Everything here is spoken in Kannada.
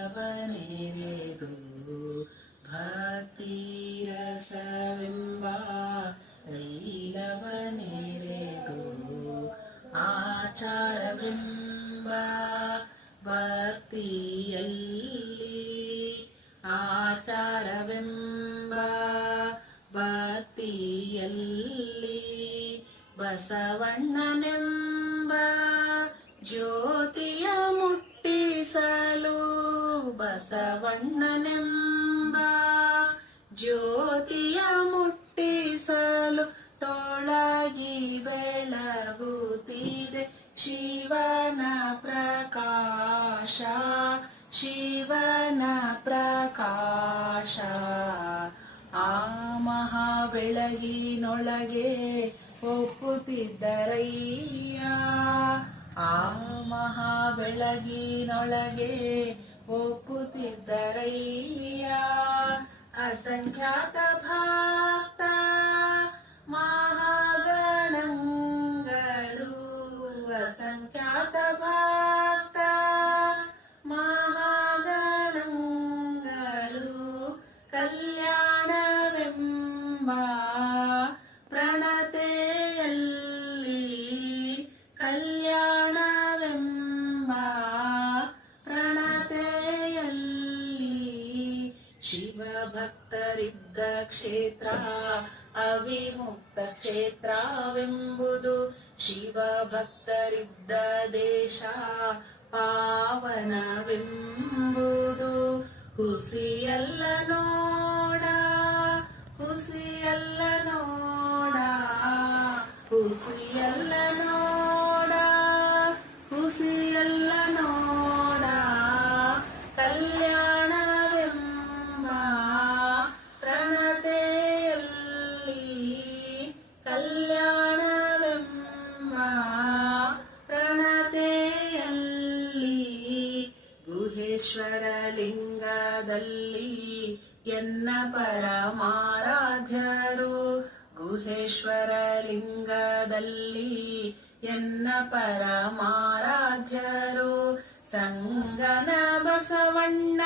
ತೈಲವನೆರೆದು ಭಕ್ತಿ ರಸವೆಂಬ ತೈಲವನೆರೆದು ಆಚಾರವೆಂಬ ಭಕ್ತಿಯಲ್ಲಿ ಆಚಾರವೆಂಬ ಭಕ್ತಿಯಲ್ಲಿ ಬಸವಣ್ಣನೆಂಬ ಜ್ಯೋತಿಯ ಮುಟ್ಟಿಸಲು ಬಸವಣ್ಣನೆಂಬ ಜ್ಯೋತಿಯ ಮುಟ್ಟಿಸಲು ತೊಳಗಿ ಬೆಳಗುತ್ತಿದೆ ಶಿವನ ಪ್ರಕಾಶ ಶಿವನ ಪ್ರಕಾಶ ಆ ಮಹಾ ಬೆಳಗಿನೊಳಗೆ ಒಪ್ಪುತ್ತಿದ್ದರಯ್ಯ ಆ ಮಹಾ ಬೆಳಗಿನೊಳಗೆ ಒಪ್ಪುತ್ತಿದ್ದರಯ್ಯ ಅಸಂಖ್ಯಾತ ಭಕ್ತ ಮಹಾಗಣಗಳು ಅಸಂಖ್ಯಾತ ಭಕ್ತ ಮಹಾಗಣಗಳು ಕಲ್ಯಾಣವೆಂಬ ಪ್ರಣತೆಯಲ್ಲಿ ಕಲ್ಯಾಣವೆಂಬ ಪ್ರಣತೆಯಲ್ಲಿ ಶಿವಭಕ್ತರಿದ್ದ ಕ್ಷೇತ್ರ ಅವಿಮುಕ್ತ ಕ್ಷೇತ್ರವೆಂಬುದು ಶಿವಭಕ್ತರಿದ್ದ ದೇಶ ಪಾವನವೆಂಬುದು ಹುಸಿಯಲ್ಲ ನೋಡ ಹುಸಿಯಲ್ಲ ನೋಡ ಹುಸಿಯಲ್ಲ ನೋಡ ಹುಸಿಯಲ್ಲ ನೋಡ ಕಲ್ಯಾಣವೆಂಬ ಪ್ರಣತೆಯಲ್ಲಿ ಕಲ್ಯಾಣವೆಂಬ ಪ್ರಣತೆಯಲ್ಲಿ ಗುಹೇಶ್ವರ ಲಿಂಗದಲ್ಲಿ ಎನ್ನ ಪರಮಾರಾಧ್ಯರು ಗುಹೇಶ್ವರ ಲಿಂಗದಲ್ಲಿ ಎನ್ನ ಪರಮಾರಾಧ್ಯರು ಸಂಗನ ಬಸವಣ್ಣ